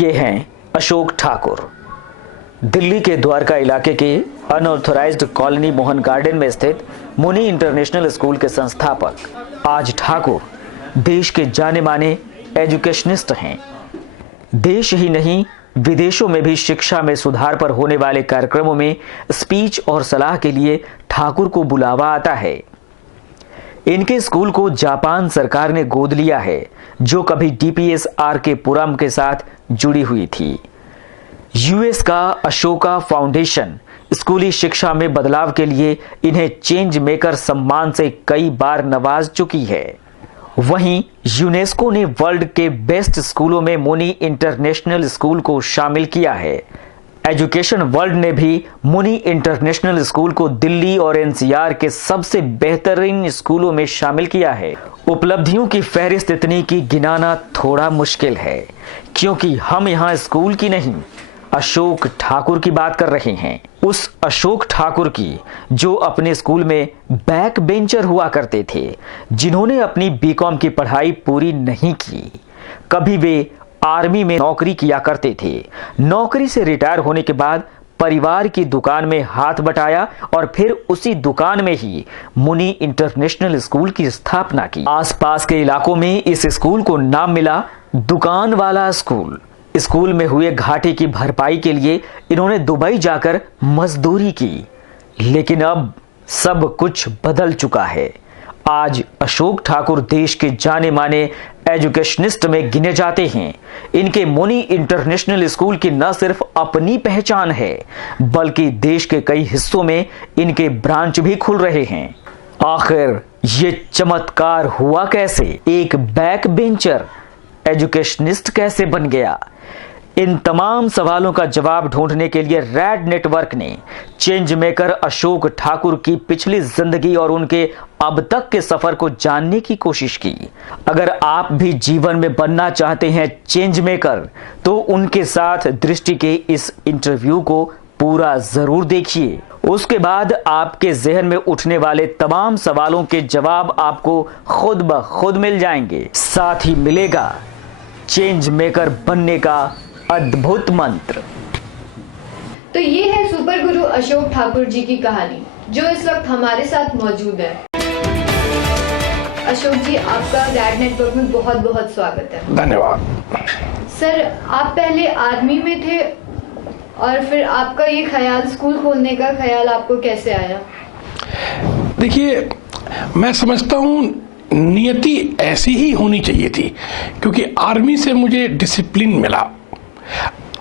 ये हैं अशोक ठाकुर। दिल्ली के द्वारका इलाके के अनऑथराइज्ड कॉलोनी मोहन गार्डन में स्थित मुनि इंटरनेशनल स्कूल के संस्थापक आज ठाकुर देश के जाने माने एजुकेशनिस्ट हैं। देश ही नहीं विदेशों में भी शिक्षा में सुधार पर होने वाले कार्यक्रमों में स्पीच और सलाह के लिए ठाकुर को बुलावा आता है। इनके स्कूल को जापान सरकार ने गोद लिया है, जो कभी DPSR के पुरम के साथ जुड़ी हुई थी। यूएस का अशोका फाउंडेशन स्कूली शिक्षा में बदलाव के लिए इन्हें चेंज मेकर सम्मान से कई बार नवाज चुकी है। वहीं यूनेस्को ने वर्ल्ड के बेस्ट स्कूलों में मुनि इंटरनेशनल स्कूल को शामिल किया है। एजुकेशन वर्ल्ड ने भी मुनि इंटरनेशनल स्कूल को दिल्ली और NCR के सबसे बेहतरीन स्कूलों में शामिल किया है। उपलब्धियों की फहरिस्त इतनी कि गिनाना थोड़ा मुश्किल है, क्योंकि हम यहाँ स्कूल की नहीं अशोक ठाकुर की बात कर रहे हैं। उस अशोक ठाकुर की जो अपने स्कूल में बैक बेंचर हुआ करते थे, जिन्होंने अपनी BCom की पढ़ाई पूरी नहीं की। कभी वे आर्मी में नौकरी किया करते थे। नौकरी से रिटायर होने के बाद परिवार की दुकान में हाथ बटाया और फिर उसी दुकान में ही मुनि इंटरनेशनल स्कूल की स्थापना की। आसपास के इलाकों में इस स्कूल को नाम मिला दुकान वाला स्कूल। स्कूल में हुए घाटे की भरपाई के लिए इन्होंने दुबई जाकर मजदूरी की, लेकिन अब सब कुछ बदल चुका है। आज अशोक ठाकुर देश के जाने माने एजुकेशनिस्ट में गिने जाते हैं। इनके मुनि इंटरनेशनल स्कूल की न सिर्फ अपनी पहचान है, बल्कि देश के कई हिस्सों में इनके ब्रांच भी खुल रहे हैं। आखिर ये चमत्कार हुआ कैसे? एक बैक बेंचर एजुकेशनिस्ट कैसे बन गया? इन तमाम सवालों का जवाब ढूंढने के लिए रैड नेटवर्क ने चेंज मेकर अशोक ठाकुर की पिछली जिंदगी और उनके अब तक के सफर को जानने की कोशिश की। अगर आप भी जीवन में बनना चाहते हैं चेंज मेकर, तो उनके साथ दृष्टि के इस इंटरव्यू को पूरा जरूर देखिए। उसके बाद आपके जहन में उठने वाले तमाम सवालों के जवाब आपको खुद ब खुद मिल जाएंगे। साथ ही मिलेगा चेंज मेकर बनने का अद्भुत मंत्र। तो ये है सुपर गुरु अशोक ठाकुर जी की कहानी, जो इस वक्त हमारे साथ मौजूद है। अशोक जी, आपका रैड नेटवर्क में बहुत बहुत स्वागत है। धन्यवाद। सर, आप पहले आर्मी में थे और फिर आपका ये ख्याल स्कूल खोलने का ख्याल आपको कैसे आया? देखिए, मैं समझता हूँ नियति ऐसी ही होनी चाहिए थी, क्योंकि आर्मी से मुझे डिसिप्लिन मिला,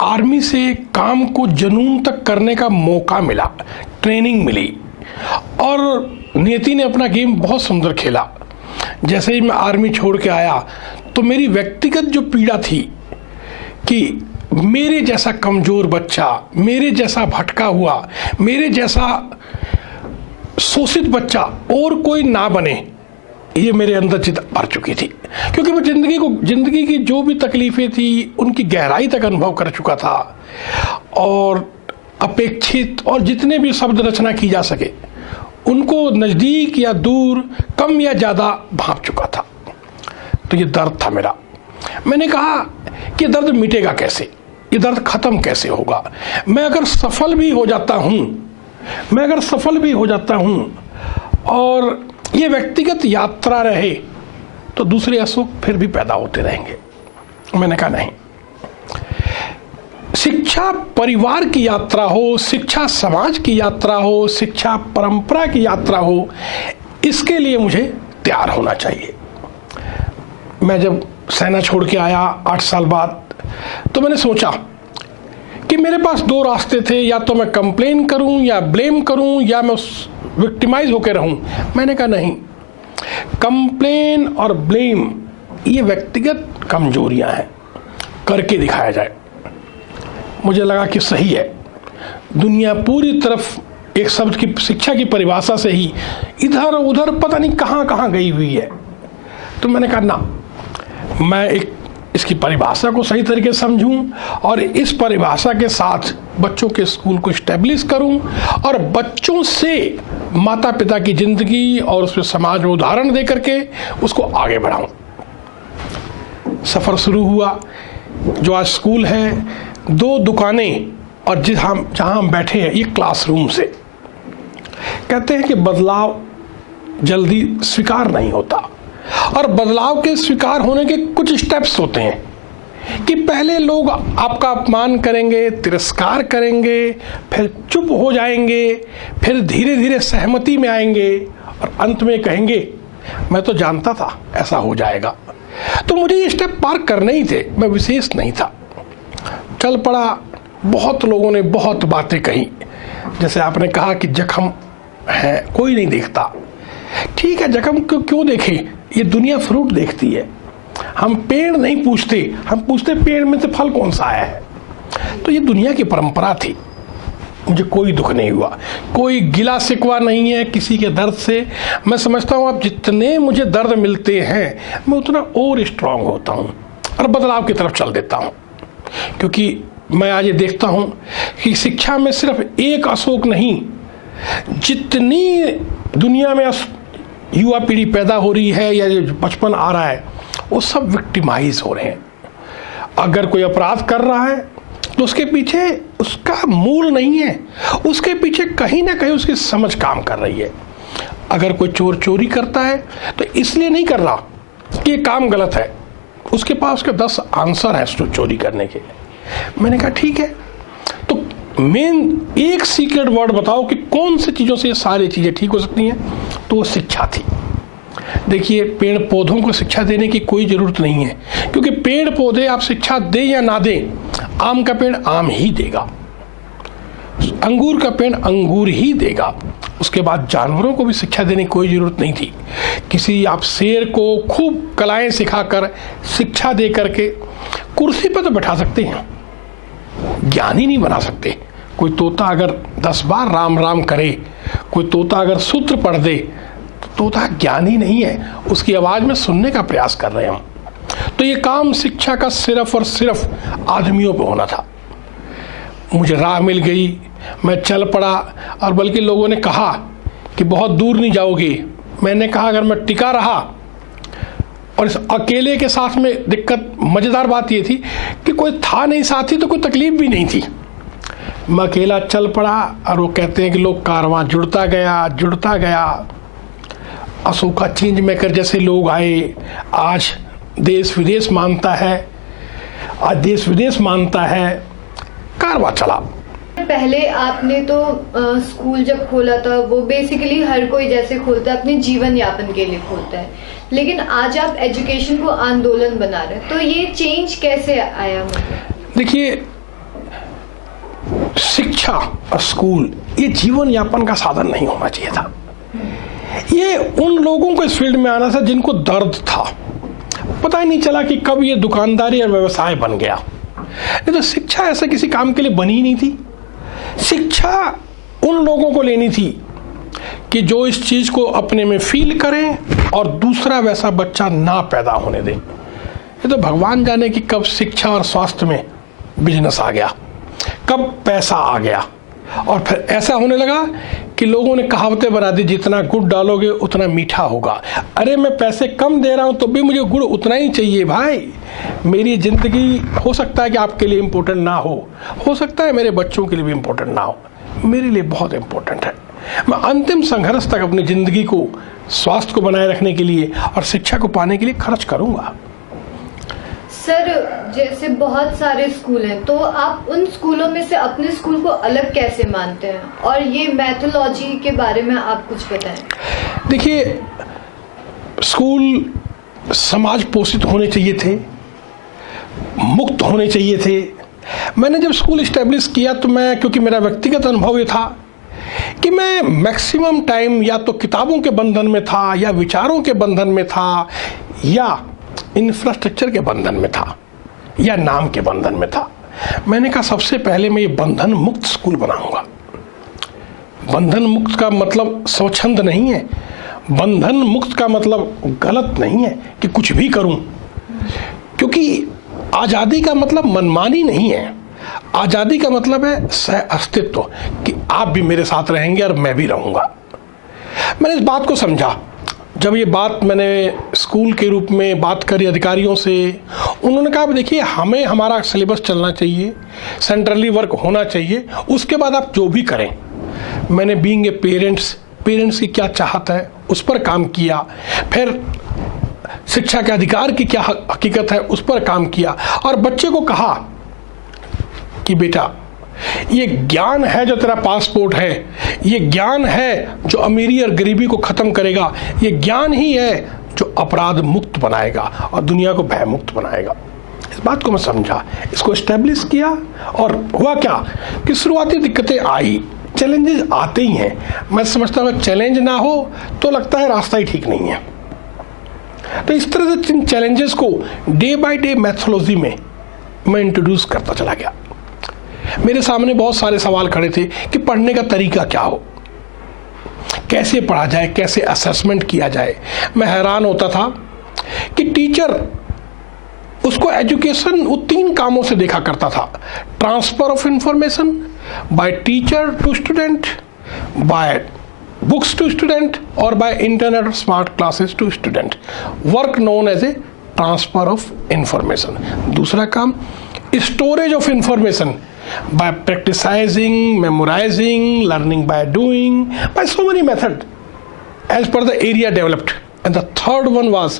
आर्मी से काम को जुनून तक करने का मौका मिला, ट्रेनिंग मिली और नियति ने अपना गेम बहुत सुंदर खेला। जैसे ही मैं आर्मी छोड़ के आया तो मेरी व्यक्तिगत जो पीड़ा थी कि मेरे जैसा कमजोर बच्चा, मेरे जैसा भटका हुआ, मेरे जैसा शोषित बच्चा और कोई ना बने, ये मेरे अंदर चित भर चुकी थी। क्योंकि मैं जिंदगी की जो भी तकलीफें थी उनकी गहराई तक अनुभव कर चुका था और अपेक्षित और जितने भी शब्द रचना की जा सके उनको नज़दीक या दूर, कम या ज़्यादा भांप चुका था। तो ये दर्द था मेरा। मैंने कहा कि दर्द मिटेगा कैसे, ये दर्द खत्म कैसे होगा? मैं अगर सफल भी हो जाता हूँ और ये व्यक्तिगत यात्रा रहे तो दूसरे अशोक फिर भी पैदा होते रहेंगे। मैंने कहा नहीं, शिक्षा परिवार की यात्रा हो, शिक्षा समाज की यात्रा हो, शिक्षा परंपरा की यात्रा हो, इसके लिए मुझे तैयार होना चाहिए। मैं जब सेना छोड़ के आया 8 साल बाद, तो मैंने सोचा कि मेरे पास 2 रास्ते थे, या तो मैं कंप्लेन करूं या ब्लेम करूं या मैं विक्टिमाइज होकर रहूं। मैंने कहा नहीं, कंप्लेन और ब्लेम ये व्यक्तिगत कमजोरियां हैं, करके दिखाया जाए। मुझे लगा कि सही है। दुनिया पूरी तरफ एक शब्द की शिक्षा की परिभाषा से ही इधर उधर पता नहीं कहां कहां गई हुई है। तो मैंने कहा ना, मैं इसकी परिभाषा को सही तरीके से समझूं और इस परिभाषा के साथ बच्चों के स्कूल को स्टैब्लिश करूं और बच्चों से माता पिता की जिंदगी और उसमें समाज में उदाहरण दे करके उसको आगे बढ़ाऊं। सफर शुरू हुआ जो आज स्कूल है, 2 दुकानें और जहाँ हम बैठे हैं ये क्लासरूम से। कहते हैं कि बदलाव जल्दी स्वीकार नहीं होता, और बदलाव के स्वीकार होने के कुछ स्टेप्स होते हैं कि पहले लोग आपका अपमान करेंगे, तिरस्कार करेंगे, फिर चुप हो जाएंगे, फिर धीरे धीरे सहमति में आएंगे और अंत में कहेंगे मैं तो जानता था ऐसा हो जाएगा। तो मुझे ये स्टेप पार करने ही थे, मैं विशेष नहीं था। चल पड़ा, बहुत लोगों ने बहुत बातें कही, जैसे आपने कहा कि जख्म है कोई नहीं देखता। ठीक है, जख्म क्यों देखे, ये दुनिया फ्रूट देखती है। हम पेड़ नहीं पूछते, हम पूछते पेड़ में से फल कौन सा आया है। तो ये दुनिया की परंपरा थी। मुझे कोई दुख नहीं हुआ, कोई गिला शिकवा नहीं है किसी के दर्द से। मैं समझता हूँ अब जितने मुझे दर्द मिलते हैं मैं उतना और स्ट्रांग होता हूँ और बदलाव की तरफ चल देता हूँ। क्योंकि मैं आज ये देखता हूँ कि शिक्षा में सिर्फ एक अशोक नहीं, जितनी दुनिया में युवा पीढ़ी पैदा हो रही है या जो बचपन आ रहा है वो सब विक्टिमाइज हो रहे हैं। अगर कोई अपराध कर रहा है तो उसके पीछे उसका मूल नहीं है, उसके पीछे कहीं ना कहीं उसकी समझ काम कर रही है। अगर कोई चोर चोरी करता है तो इसलिए नहीं कर रहा कि ये काम गलत है, उसके पास उसके 10 आंसर हैं चोरी करने के। मैंने कहा ठीक है, तो मेन एक सीक्रेट वर्ड बताओ कि कौन सी चीज़ों से ये सारी चीज़ें ठीक हो सकती हैं। तो वो शिक्षा थी। देखिए, पेड़ पौधों को शिक्षा देने की कोई ज़रूरत नहीं है, क्योंकि पेड़ पौधे आप शिक्षा दें या ना दें, आम का पेड़ आम ही देगा, अंगूर का पेड़ अंगूर ही देगा। उसके बाद जानवरों को भी शिक्षा देने की कोई ज़रूरत नहीं थी। किसी आप शेर को खूब कलाएं सिखाकर, शिक्षा दे करके कुर्सी पर तो बैठा सकते हैं, ज्ञानी नहीं बना सकते। कोई तोता अगर 10 बार राम राम करे, कोई तोता अगर सूत्र पढ़ दे, तो तोता ज्ञानी नहीं है, उसकी आवाज़ में सुनने का प्रयास कर रहे हैं हम। तो ये काम शिक्षा का सिर्फ और सिर्फ आदमियों पे होना था। मुझे राह मिल गई, मैं चल पड़ा, और बल्कि लोगों ने कहा कि बहुत दूर नहीं जाओगे। मैंने कहा अगर मैं टिका रहा, और इस अकेले के साथ में दिक्कत, मज़ेदार बात ये थी कि कोई था नहीं साथी तो कोई तकलीफ भी नहीं थी। मैं अकेला चल पड़ा, और वो कहते हैं कि लोग कारवां जुड़ता गया। अशोका चेंज मेकर जैसे लोग आए, आज देश विदेश मानता है, कारवां चला। पहले आपने तो स्कूल जब खोला था वो बेसिकली हर कोई जैसे खोलता है अपने जीवन यापन के लिए खोलता है, लेकिन आज आप एजुकेशन को आंदोलन बना रहे हैं, तो ये चेंज कैसे आया? देखिए, शिक्षा और स्कूल ये जीवन यापन का साधन नहीं होना चाहिए था। ये उन लोगों को इस फील्ड में आना था जिनको दर्द था, पता ही नहीं चला कि कब ये दुकानदारी और व्यवसाय बन गया। नहीं तो शिक्षा ऐसा किसी काम के लिए बनी नहीं थी। शिक्षा उन लोगों को लेनी थी कि जो इस चीज को अपने में फील करें और दूसरा वैसा बच्चा ना पैदा होने दें। ये तो भगवान जाने कि कब शिक्षा और स्वास्थ्य में बिजनेस आ गया, कब पैसा आ गया, और फिर ऐसा होने लगा कि लोगों ने कहावतें बना दी, जितना गुड़ डालोगे उतना मीठा होगा। अरे मैं पैसे कम दे रहा हूं तो भी मुझे गुड़ उतना ही चाहिए भाई। मेरी जिंदगी हो सकता है कि आपके लिए इम्पोर्टेंट ना हो सकता है मेरे बच्चों के लिए भी इम्पोर्टेंट ना हो, मेरे लिए बहुत इम्पोर्टेंट है। मैं अंतिम संघर्ष तक अपनी जिंदगी को, स्वास्थ्य को बनाए रखने के लिए और शिक्षा को पाने के लिए खर्च करूंगा। सर, जैसे बहुत सारे स्कूल हैं, तो आप उन स्कूलों में से अपने स्कूल को अलग कैसे मानते हैं, और ये मैथोलॉजी के बारे में आप कुछ बताएं। देखिए, स्कूल समाज पोषित होने चाहिए थे, मुक्त होने चाहिए थे। मैंने जब स्कूल इस्टेब्लिश किया तो मैं, क्योंकि मेरा व्यक्तिगत अनुभव ये था कि मैं मैक्सिमम टाइम या तो किताबों के बंधन में था, या विचारों के बंधन में था, या इंफ्रास्ट्रक्चर के बंधन में था, या नाम के बंधन में था। मैंने कहा सबसे पहले मैं ये बंधन मुक्त स्कूल बनाऊंगा। बंधन मुक्त का मतलब स्वच्छंद नहीं है, बंधन मुक्त का मतलब गलत नहीं है कि कुछ भी करूं, क्योंकि आज़ादी का मतलब मनमानी नहीं है। आज़ादी का मतलब है सह अस्तित्व, कि आप भी मेरे साथ रहेंगे और मैं भी रहूंगा। मैंने इस बात को समझा। जब ये बात मैंने स्कूल के रूप में बात करी अधिकारियों से, उन्होंने कहा देखिए हमें हमारा सिलेबस चलना चाहिए, सेंट्रली वर्क होना चाहिए, उसके बाद आप जो भी करें। मैंने बीइंग ए पेरेंट्स की क्या चाहत है उस पर काम किया, फिर शिक्षा के अधिकार की क्या हकीकत है उस पर काम किया, और बच्चे को कहा कि बेटा ये ज्ञान है जो तेरा पासपोर्ट है, ये ज्ञान है जो अमीरी और गरीबी को खत्म करेगा, ये ज्ञान ही है जो अपराध मुक्त बनाएगा और दुनिया को भय मुक्त बनाएगा। इस बात को मैं समझा, इसको एस्टेब्लिश किया, और हुआ क्या कि शुरुआती दिक्कतें आई, चैलेंजेस आते ही हैं। मैं समझता हूँ चैलेंज ना हो तो लगता है रास्ता ही ठीक नहीं है। तो इस तरह से इन चैलेंजेस को डे बाय डे मैथोलॉजी में मैं इंट्रोड्यूस करता चला गया। मेरे सामने बहुत सारे सवाल खड़े थे कि पढ़ने का तरीका क्या हो, कैसे पढ़ा जाए, कैसे असेसमेंट किया जाए। मैं हैरान होता था कि टीचर उसको एजुकेशन वो 3 कामों से देखा करता था: transfer of information by teacher to student, by books to student, और बाय इंटरनेट और smart classes to student. Work known as a transfer of information. दूसरा काम storage of information by practicing, memorizing, learning by doing, by so many methods as per the area developed. And the third one was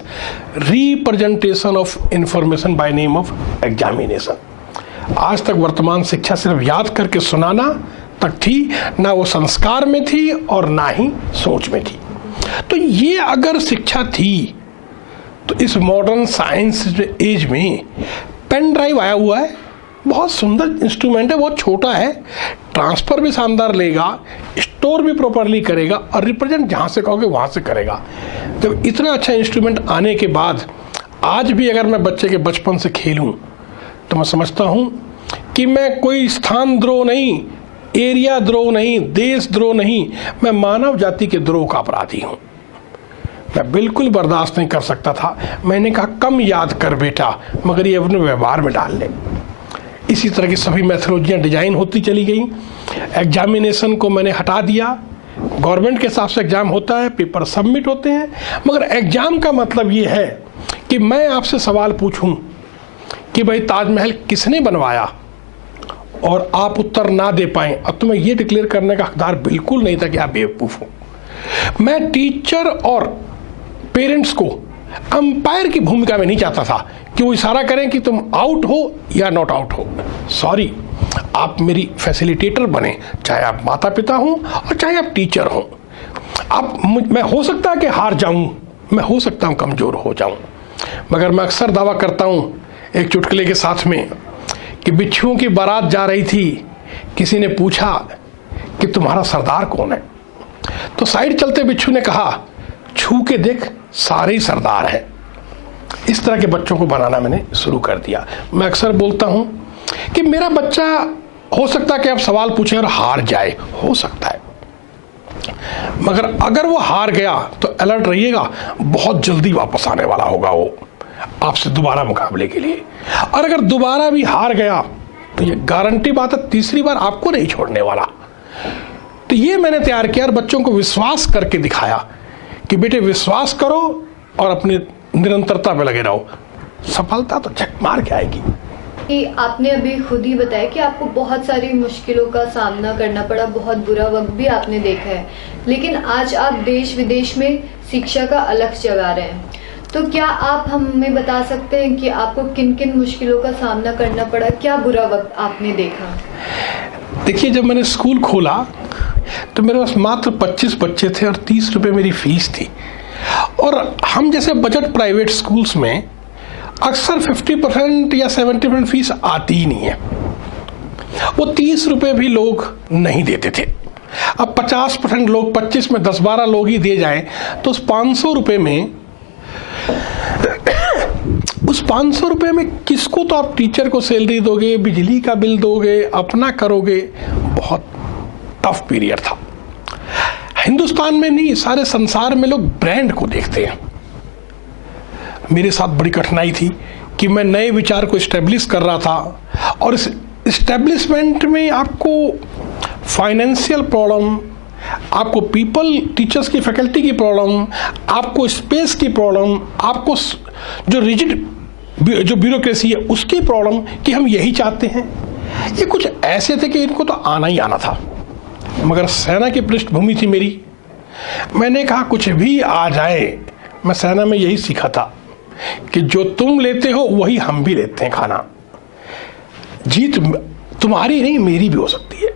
representation of information by name of examination. आज तक वर्तमान शिक्षा सिर्फ याद करके सुनाना तक थी, ना वो संस्कार में थी और ना ही सोच में थी। तो ये अगर शिक्षा थी तो इस मॉडर्न साइंस एज में पेन ड्राइव आया हुआ है, बहुत सुंदर इंस्ट्रूमेंट है, बहुत छोटा है, ट्रांसफर भी शानदार लेगा, स्टोर भी प्रॉपरली करेगा, और रिप्रेजेंट जहाँ से कहोगे वहाँ से करेगा। जब इतना अच्छा इंस्ट्रूमेंट आने के बाद आज भी अगर मैं बच्चे के बचपन से खेलूँ तो मैं समझता हूँ कि मैं कोई स्थान द्रोह नहीं, एरिया द्रोह नहीं, देश द्रोह नहीं, मैं मानव जाति के द्रोह का अपराधी हूँ। मैं बिल्कुल बर्दाश्त नहीं कर सकता था। मैंने कहा कम याद कर बेटा, मगर ये अपने व्यवहार में डाल ले। इसी तरह की सभी मैथोलॉजियाँ डिजाइन होती चली गई। एग्जामिनेशन को मैंने हटा दिया। गवर्नमेंट के हिसाब से एग्जाम होता है, पेपर सबमिट होते हैं, मगर एग्जाम का मतलब ये है कि मैं आपसे सवाल पूछूं कि भाई ताजमहल किसने बनवाया, और आप उत्तर ना दे पाएं, अब तो मैं ये डिक्लेयर करने का हकदार बिल्कुल नहीं था कि आप बेवकूफ़ हो। मैं टीचर और पेरेंट्स को अंपायर की भूमिका में नहीं चाहता था कि वो इशारा करें कि तुम आउट हो या नॉट आउट हो। सॉरी, आप मेरी फैसिलिटेटर बने, चाहे आप माता पिता हों और चाहे आप टीचर हों। मैं हो सकता है कि हार जाऊं, मैं हो सकता हूं कमज़ोर हो जाऊं, मगर मैं अक्सर दावा करता हूं एक चुटकुले के साथ में कि बिच्छुओं की बारात जा रही थी, किसी ने पूछा कि तुम्हारा सरदार कौन है, तो साइड चलते बिच्छू ने कहा छू के देख सारे ही सरदार हैं। इस तरह के बच्चों को बनाना मैंने शुरू कर दिया। मैं अक्सर बोलता हूं कि मेरा बच्चा हो सकता है कि आप सवाल पूछें और हार जाए, हो सकता है, मगर अगर वो हार गया तो अलर्ट रहिएगा, बहुत जल्दी वापस आने वाला होगा वो आपसे दोबारा मुकाबले के लिए। और अगर दोबारा भी हार गया तो ये गारंटी बात है तीसरी बार आपको नहीं छोड़ने वाला। तो ये मैंने तैयार किया और बच्चों को विश्वास करके दिखाया कि बेटे विश्वास करो और अपनी निरंतरता पे लगे रहो, सफलता तो झक मार के आएगी। कि आपने अभी खुद ही बताया कि आपको बहुत सारी मुश्किलों का सामना करना पड़ा, बहुत बुरा वक्त भी आपने देखा है, लेकिन आज आप देश विदेश में शिक्षा का अलख जगा रहे हैं। तो क्या आप हमें बता सकते हैं कि आपको किन किन मुश्किलों का सामना करना पड़ा, क्या बुरा वक्त आपने देखा? देखिए, जब मैंने स्कूल खोला तो मेरे पास मात्र 25 बच्चे थे और 30 रुपये मेरी फीस थी। और हम जैसे बजट प्राइवेट स्कूल्स में अक्सर 50% या 70% फीस आती ही नहीं है, वो 30 रुपये भी लोग नहीं देते थे। अब 50% लोग, 25 में 10-12 लोग ही दे जाएं तो उस 500 रुपये में उस 500 रुपये में किसको तो आप टीचर को सैलरी दोगे, बिजली का बिल दोगे, अपना करोगे। बहुत टफ पीरियड था। हिंदुस्तान में नहीं, सारे संसार में लोग ब्रांड को देखते हैं। मेरे साथ बड़ी कठिनाई थी कि मैं नए विचार को इस्टेब्लिश कर रहा था और इस इस्टेब्लिशमेंट में आपको फाइनेंशियल प्रॉब्लम, आपको पीपल, टीचर्स की, फैकल्टी की प्रॉब्लम, आपको स्पेस की प्रॉब्लम, आपको जो रिजिड जो ब्यूरोक्रेसी है उसकी प्रॉब्लम, कि हम यही चाहते हैं। ये कुछ ऐसे थे कि इनको तो आना ही आना था, मगर सेना की पृष्ठभूमि थी मेरी। मैंने कहा कुछ भी आ जाए, मैं सेना में यही सीखा था कि जो तुम लेते हो वही हम भी लेते हैं खाना। जीत तुम्हारी नहीं मेरी भी हो सकती है।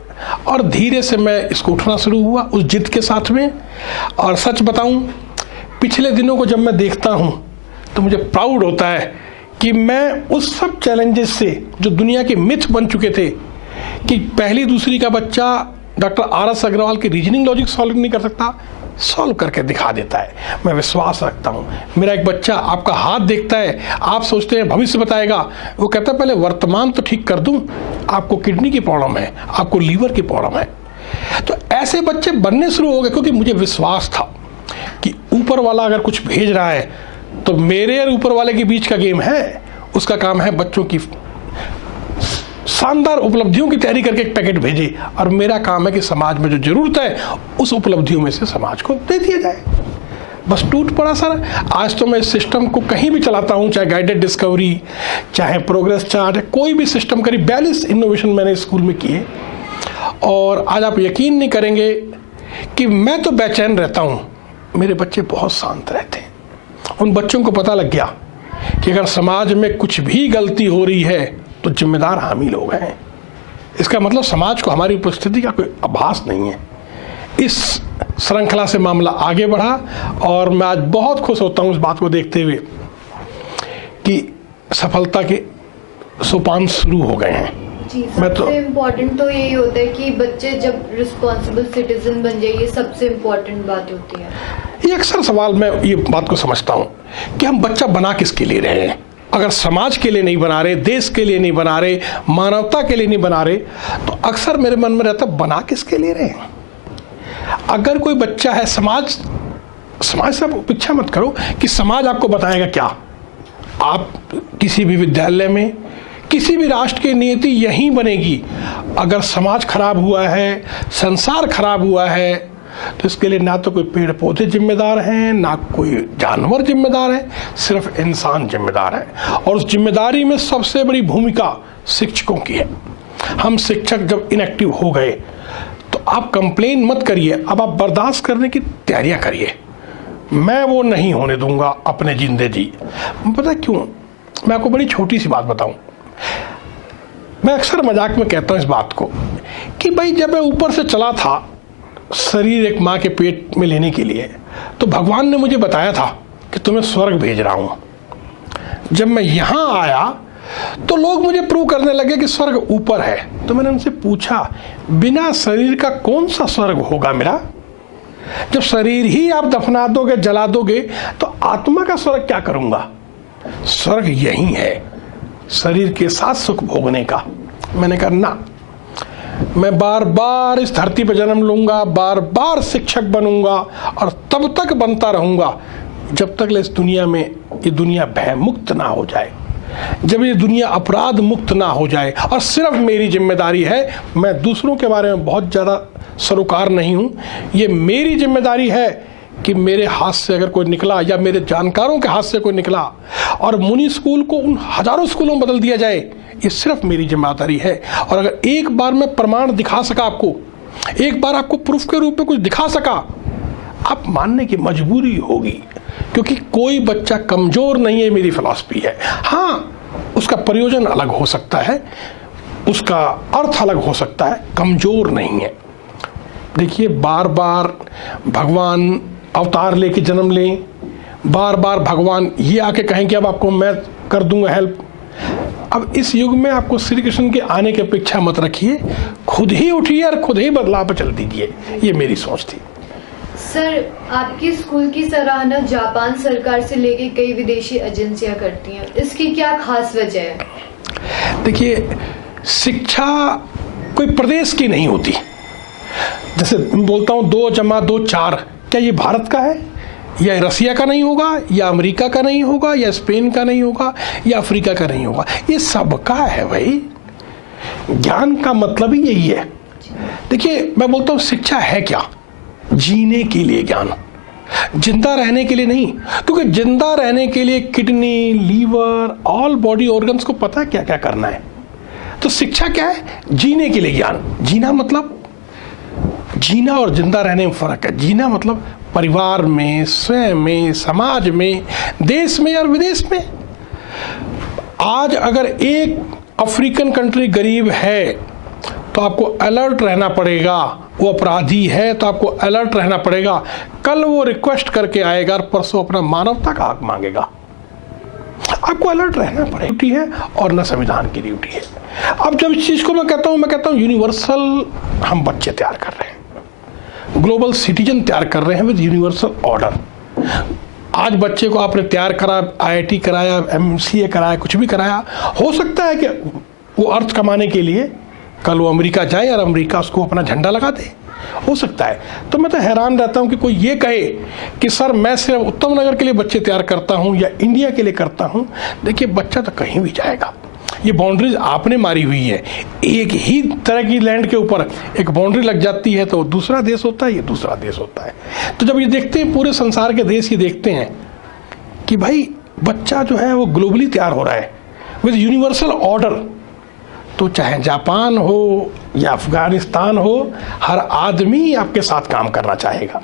और धीरे से मैं इसको उठना शुरू हुआ उस जिद के साथ में। और सच बताऊं, पिछले दिनों को जब मैं देखता हूं तो मुझे प्राउड होता है कि मैं उस सब चैलेंजेस से जो दुनिया के मिथ बन चुके थे कि पहली दूसरी का बच्चा डॉक्टर RS अग्रवाल की रीजनिंग लॉजिक सॉल्व नहीं कर सकता, सॉल्व करके दिखा देता है। मैं विश्वास रखता हूँ। मेरा एक बच्चा आपका हाथ देखता है, आप सोचते हैं भविष्य बताएगा, वो कहता है पहले वर्तमान तो ठीक कर दूं, आपको किडनी की प्रॉब्लम है, आपको लीवर की प्रॉब्लम है। तो ऐसे बच्चे बनने शुरू हो गए, क्योंकि मुझे विश्वास था कि ऊपर वाला अगर कुछ भेज रहा है तो मेरे और ऊपर वाले के बीच का गेम है। उसका काम है बच्चों की शानदार उपलब्धियों की तैयारी करके एक पैकेट भेजे, और मेरा काम है कि समाज में जो जरूरत है उस उपलब्धियों में से समाज को दे दिया जाए। बस टूट पड़ा सर। आज तो मैं इस सिस्टम को कहीं भी चलाता हूं, चाहे गाइडेड डिस्कवरी, चाहे प्रोग्रेस चार्ट, कोई भी सिस्टम, करीब 42 इनोवेशन मैंने स्कूल में किए। और आज आप यकीन नहीं करेंगे कि मैं तो बेचैन रहता हूं, मेरे बच्चे बहुत शांत रहते हैं। उन बच्चों को पता लग गया कि अगर समाज में कुछ भी गलती हो रही है तो जिम्मेदार हम ही लोग हैं। इसका मतलब समाज को हमारी उपस्थिति का कोई आभास नहीं है। इस श्रृंखला से मामला आगे बढ़ा और मैं आज बहुत खुश होता हूं इस बात को देखते हुए कि सफलता के सोपान शुरू हो गए हैं। जी, सबसे इम्पोर्टेंट तो यही होता है कि बच्चे जब रिस्पॉन्सिबल सिटीजन बन जाए, ये सबसे इम्पोर्टेंट बात होती है। ये अक्सर सवाल, मैं ये बात को समझता हूँ कि हम बच्चा बना किसके लिए रहे हैं। अगर समाज के लिए नहीं बना रहे, देश के लिए नहीं बना रहे, मानवता के लिए नहीं बना रहे, तो अक्सर मेरे मन में रहता बना किसके लिए रहे हैं। अगर कोई बच्चा है, समाज से आप अपेक्षा मत करो कि समाज आपको बताएगा क्या। आप किसी भी विद्यालय में, किसी भी राष्ट्र की नीति यही बनेगी। अगर समाज खराब हुआ है, संसार खराब हुआ है, तो इसके लिए ना तो कोई पेड़ पौधे जिम्मेदार हैं, ना कोई जानवर जिम्मेदार है, सिर्फ इंसान जिम्मेदार है। और उस जिम्मेदारी में सबसे बड़ी भूमिका शिक्षकों की है। हम शिक्षक जब इनएक्टिव हो गए तो आप कंप्लेन मत करिए, अब आप बर्दाश्त करने की तैयारियां करिए। मैं वो नहीं होने दूंगा अपने जिंदे जी। पता क्यों? मैं आपको बड़ी छोटी सी बात बताऊं। मैं अक्सर मजाक में कहता हूं इस बात को कि भाई जब मैं ऊपर से चला था शरीर एक माँ के पेट में लेने के लिए, तो भगवान ने मुझे बताया था कि तुम्हें स्वर्ग भेज रहा हूं। जब मैं यहां आया तो लोग मुझे प्रूव करने लगे कि स्वर्ग ऊपर है। तो मैंने उनसे पूछा, बिना शरीर का कौन सा स्वर्ग होगा मेरा? जब शरीर ही आप दफना दोगे, जला दोगे, तो आत्मा का स्वर्ग क्या करूंगा? स्वर्ग यही है, शरीर के साथ सुख भोगने का। मैंने कहा ना, मैं बार बार इस धरती पर जन्म लूंगा, बार बार शिक्षक बनूंगा और तब तक बनता रहूंगा जब तक इस दुनिया में ये दुनिया भय मुक्त ना हो जाए, जब ये दुनिया अपराध मुक्त ना हो जाए। और सिर्फ मेरी जिम्मेदारी है, मैं दूसरों के बारे में बहुत ज़्यादा सरोकार नहीं हूँ। ये मेरी जिम्मेदारी है कि मेरे हाथ से अगर कोई निकला या मेरे जानकारों के हाथ से कोई निकला और मुनि स्कूल को उन हजारों स्कूलों में बदल दिया जाए, ये सिर्फ मेरी जिम्मेदारी है। और अगर एक बार मैं प्रमाण दिखा सका आपको, एक बार आपको प्रूफ के रूप में कुछ दिखा सका, आप मानने की मजबूरी होगी, क्योंकि कोई बच्चा कमजोर नहीं है, मेरी फिलॉसफी है। हाँ, उसका प्रयोजन अलग हो सकता है, उसका अर्थ अलग हो सकता है, कमजोर नहीं है। देखिए, बार बार भगवान अवतार लेके जन्म लें, बार बार भगवान ये आके कहें कि अब आपको मैं कर दूंगा हेल्प। अब इस युग में आपको श्री कृष्ण के आने की अपेक्षा मत रखिए, खुद ही उठिए और खुद ही बदलाव पर चल दीजिए। ये मेरी सोच थी। सर, आपके स्कूल की सराहना जापान सरकार से लेके कई विदेशी एजेंसियां करती हैं, इसकी क्या खास वजह है? देखिए, शिक्षा कोई प्रदेश की नहीं होती। जैसे मैं बोलता हूँ 2 + 2 4, क्या ये भारत का है, या रसिया का नहीं होगा, या अमेरिका का नहीं होगा, या स्पेन का नहीं होगा, या अफ्रीका का नहीं होगा, ये सबका है भाई। ज्ञान का मतलब ही यही है। देखिए, मैं बोलता हूँ शिक्षा है क्या? जीने के लिए ज्ञान, जिंदा रहने के लिए नहीं। क्योंकि जिंदा रहने के लिए kidney, liver, all body organs को पता है क्या क्या करना है। तो शिक्षा क्या है? जीने के लिए ज्ञान। जीना मतलब, जीना और जिंदा रहने में फर्क है। जीना मतलब परिवार में, स्वयं में, समाज में, देश में और विदेश में। आज अगर एक अफ्रीकन कंट्री गरीब है तो आपको अलर्ट रहना पड़ेगा, वो अपराधी है तो आपको अलर्ट रहना पड़ेगा। कल वो रिक्वेस्ट करके आएगा और परसों अपना मानवता का हक मांगेगा, आपको अलर्ट रहना पड़ेगा। ड्यूटी है और न संविधान की ड्यूटी है। अब जब इस चीज को मैं कहता हूं यूनिवर्सल हम बच्चे तैयार कर रहे हैं, ग्लोबल सिटीजन तैयार कर रहे हैं विद यूनिवर्सल ऑर्डर। आज बच्चे को आपने तैयार करा, IIT कराया, MCA कराया, कुछ भी कराया, हो सकता है कि वो अर्थ कमाने के लिए कल वो अमेरिका जाए और अमेरिका उसको अपना झंडा लगा दे, हो सकता है। तो मैं तो हैरान रहता हूं कि कोई ये कहे कि सर मैं सिर्फ उत्तम नगर के लिए बच्चे तैयार करता हूं या इंडिया के लिए करता हूं। देखिए, बच्चा तो कहीं भी जाएगा। ये बाउंड्रीज आपने मारी हुई है। एक ही तरह की लैंड के ऊपर एक बाउंड्री लग जाती है तो दूसरा देश होता है, ये दूसरा देश होता है। तो जब ये देखते हैं, पूरे संसार के देश ये देखते हैं कि भाई बच्चा जो है वो ग्लोबली तैयार हो रहा है विद यूनिवर्सल ऑर्डर, तो चाहे जापान हो या अफगानिस्तान हो, हर आदमी आपके साथ काम करना चाहेगा।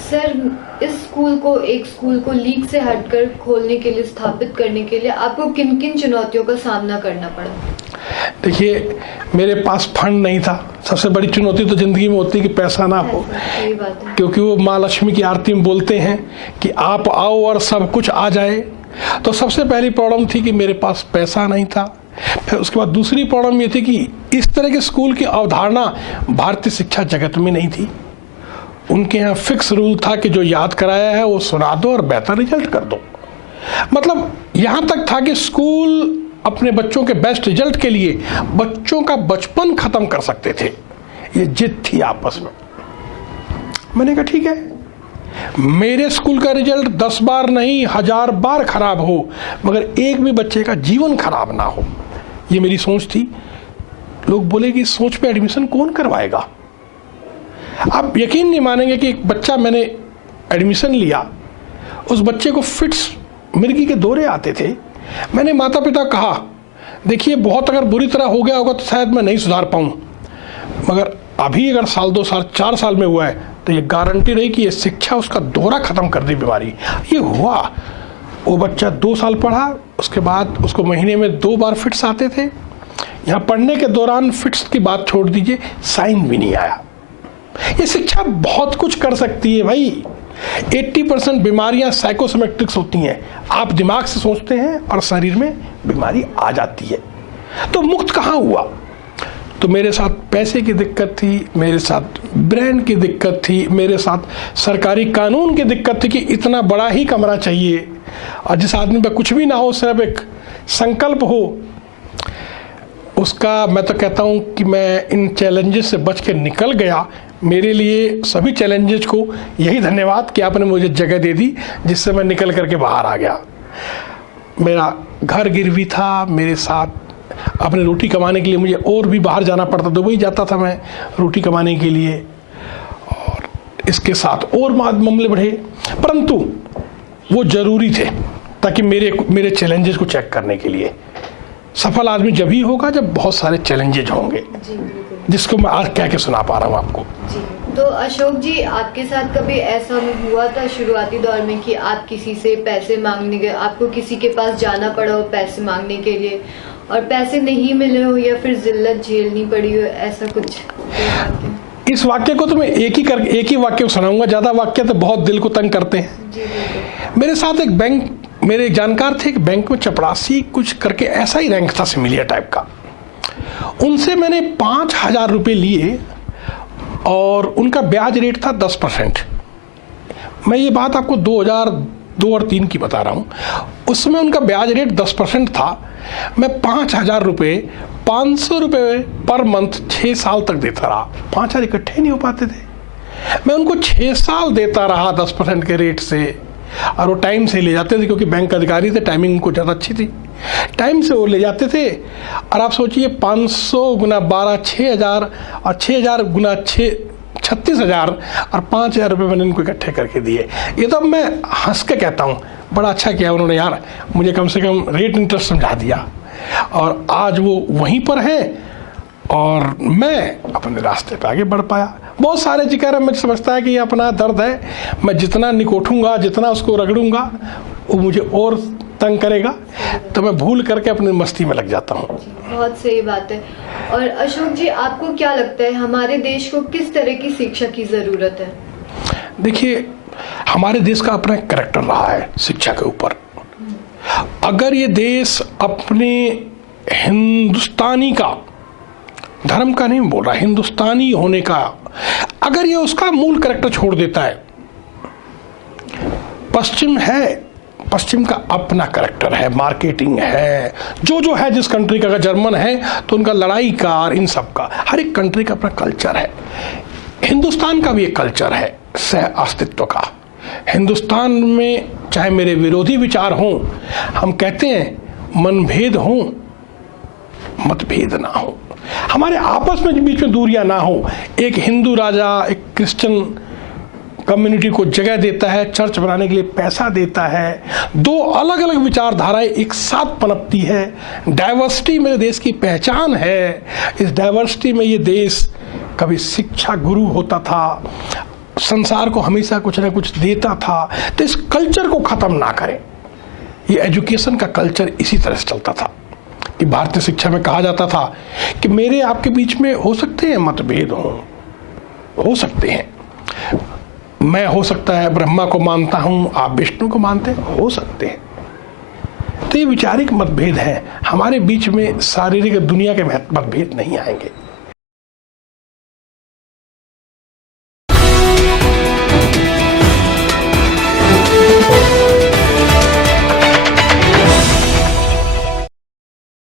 सर, इस स्कूल को, एक स्कूल को लीग से हटकर खोलने के लिए, स्थापित करने के लिए आपको किन किन चुनौतियों का सामना करना पड़ा? देखिए, मेरे पास फंड नहीं था। सबसे बड़ी चुनौती तो जिंदगी में होती है कि पैसा ना हो। सही बात है। क्योंकि वो माँ लक्ष्मी की आरती में बोलते हैं कि आप आओ और सब कुछ आ जाए। तो सबसे पहली प्रॉब्लम थी कि मेरे पास पैसा नहीं था। फिर उसके बाद दूसरी प्रॉब्लम ये थी कि इस तरह के स्कूल की अवधारणा भारतीय शिक्षा जगत में नहीं थी। उनके यहाँ फिक्स रूल था कि जो याद कराया है वो सुना दो और बेहतर रिजल्ट कर दो। मतलब यहाँ तक था कि स्कूल अपने बच्चों के बेस्ट रिजल्ट के लिए बच्चों का बचपन खत्म कर सकते थे। ये जिद थी आपस में। मैंने कहा ठीक है, मेरे स्कूल का रिजल्ट 10 बार नहीं 1000 बार खराब हो, मगर एक भी बच्चे का जीवन खराब ना हो, ये मेरी सोच थी। लोग बोले कि इस सोच पे एडमिशन कौन करवाएगा? आप यकीन नहीं मानेंगे कि एक बच्चा, मैंने एडमिशन लिया, उस बच्चे को फिट्स, मिर्गी के दौरे आते थे। मैंने माता पिता कहा, देखिए बहुत अगर बुरी तरह हो गया होगा तो शायद मैं नहीं सुधार पाऊँ, मगर अभी अगर साल 2 साल 4 साल में हुआ है तो ये गारंटी रही कि ये शिक्षा उसका दौरा खत्म कर दी बीमारी। ये हुआ। वो बच्चा 2 साल पढ़ा, उसके बाद उसको महीने में 2 बार फिट्स आते थे। यहाँ पढ़ने के दौरान फिट्स की बात छोड़ दीजिए, साइन भी नहीं आया। ये शिक्षा बहुत कुछ कर सकती है भाई। 80% बीमारियां साइकोसोमेट्रिक्स होती हैं। आप दिमाग से सोचते हैं और शरीर में बीमारी आ जाती है। तो मुक्त कहाँ हुआ? तो मेरे साथ पैसे की दिक्कत थी, मेरे साथ ब्रांड की दिक्कत थी, मेरे साथ सरकारी कानून की दिक्कत थी कि इतना बड़ा ही कमरा चाहिए और जिस आदमी पे कुछ भी ना हो, सिर्फ एक संकल्प हो। उसका मैं तो कहता हूँ कि मैं इन चैलेंजेस से बच के निकल गया। मेरे लिए सभी चैलेंजेस को यही धन्यवाद कि आपने मुझे जगह दे दी, जिससे मैं निकल करके बाहर आ गया। मेरा घर गिरवी था, मेरे साथ अपने रोटी कमाने के लिए मुझे और भी बाहर जाना पड़ता, दुबई जाता था मैं रोटी कमाने के लिए, और इसके साथ और मामले बढ़े, परंतु वो जरूरी थे ताकि मेरे चैलेंजेस को चेक करने के लिए। सफल आदमी जब ही होगा जब बहुत सारे चैलेंजेज होंगे, जिसको मैं आज कह के सुना पा रहा हूँ आपको। जी, तो अशोक जी, आपके साथ कभी ऐसा हुआ था शुरुआती दौर में कि आप किसी से पैसे मांगने गए, आपको किसी के पास जाना पड़ा हो पैसे मांगने के लिए और पैसे नहीं मिले हो या फिर जिल्लत झेलनी पड़ी हो, ऐसा कुछ? इस वाक्य को तो मैं एक ही वाक्य सुनाऊंगा, ज्यादा वाक्य तो बहुत दिल को तंग करते हैं। जी, मेरे साथ एक बैंक, मेरे एक जानकार थे, एक बैंक में चपरासी कुछ करके ऐसा ही रैंक था, सिमिलियर टाइप का। उनसे मैंने 5000 रुपये लिए और उनका ब्याज रेट था 10%। मैं ये बात आपको 2002 और 3 की बता रहा हूँ। उसमें उनका ब्याज रेट 10% था। मैं 5000 रुपये 500 रुपये पर मंथ 6 साल तक देता रहा। 5000 इकट्ठे नहीं हो पाते थे। मैं उनको 6 साल देता रहा 10% के रेट से, और वो टाइम से ले जाते थे क्योंकि बैंक अधिकारी थे, टाइमिंग उनको ज़्यादा अच्छी थी, टाइम से वो ले जाते थे। और आप सोचिए 500 गुना 12 6000 और 6000 गुना 6 36,000 और 5,000 रुपये मैंने इनको इकट्ठे करके दिए। ये तो मैं हंस के कहता हूँ, बड़ा अच्छा किया उन्होंने यार, मुझे कम से कम रेट इंटरेस्ट समझा दिया। और आज वो वहीं पर है और मैं अपने रास्ते पे आगे बढ़ पाया। बहुत सारे जिक्र मुझे समझता है कि ये अपना दर्द है, मैं जितना निकोठूंगा, जितना उसको रगड़ूंगा, वो मुझे और तंग करेगा, तो मैं भूल करके अपनी मस्ती में लग जाता हूँ। बहुत सही बात है। और अशोक जी, आपको क्या लगता है हमारे देश को किस तरह की शिक्षा की ज़रूरत है? देखिए, हमारे देश का अपना एक कैरेक्टर रहा है शिक्षा के ऊपर। अगर ये देश अपने हिंदुस्तानी का, धर्म का नहीं बोल रहा, हिंदुस्तानी होने का, अगर ये उसका मूल कैरेक्टर छोड़ देता है, पश्चिम है, पश्चिम का अपना कैरेक्टर है, मार्केटिंग है, जो है जिस कंट्री का, अगर जर्मन है तो उनका लड़ाई का और इन सब का, हर एक कंट्री का अपना कल्चर है। हिंदुस्तान का भी एक कल्चर है सह अस्तित्व का। हिंदुस्तान में चाहे मेरे विरोधी विचार हों, हम कहते हैं मनभेद हों, मतभेद ना हो, हमारे आपस में बीच में दूरियां ना हो। एक हिंदू राजा एक क्रिश्चियन कम्युनिटी को जगह देता है, चर्च बनाने के लिए पैसा देता है, दो अलग अलग विचारधाराएं एक साथ पनपती है। डाइवर्सिटी मेरे देश की पहचान है। इस डाइवर्सिटी में ये देश कभी शिक्षा गुरु होता था, संसार को हमेशा कुछ ना कुछ देता था। तो इस कल्चर को खत्म ना करें। ये एजुकेशन का कल्चर इसी तरह से चलता था कि भारतीय शिक्षा में कहा जाता था कि मेरे आपके बीच में हो सकते हैं मतभेद हो सकते हैं, मैं हो सकता है ब्रह्मा को मानता हूं, आप विष्णु को मानते हैं, हो सकते हैं। तो ये वैचारिक मतभेद है, हमारे बीच में शारीरिक दुनिया के मतभेद नहीं आएंगे।